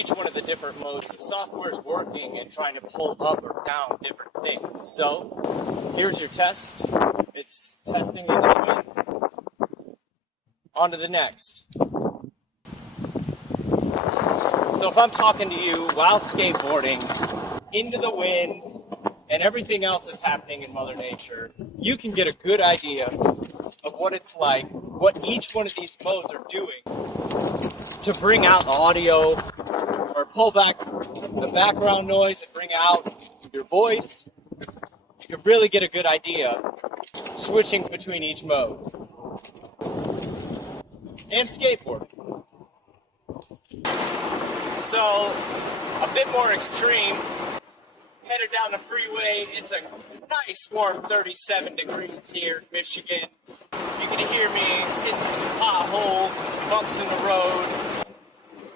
each one of the different modes, the software is working and trying to pull up or down different things. So here's your test. It's testing in the wind. On to the next. So if I'm talking to you while skateboarding, into the wind, and everything else that's happening in Mother Nature, you can get a good idea of what it's like, what each one of these modes are doing to bring out the audio or pull back the background noise and bring out your voice. You can really get a good idea switching between each mode. And skateboarding. So, a bit more extreme. Headed down the freeway. It's a nice warm 37 degrees here in Michigan. You're going to hear me hitting some potholes and some bumps in the road.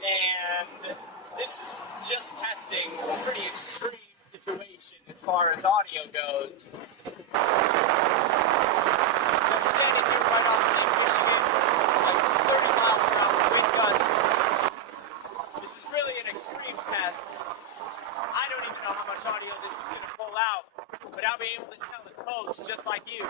And this is just testing a pretty extreme situation as far as audio goes. So I'm standing here right off of Lake Michigan, like 30 miles per hour wind gusts. This is really an extreme test. I don't even know how much audio this is going to pull out, but I'll be able to tell it post just like you.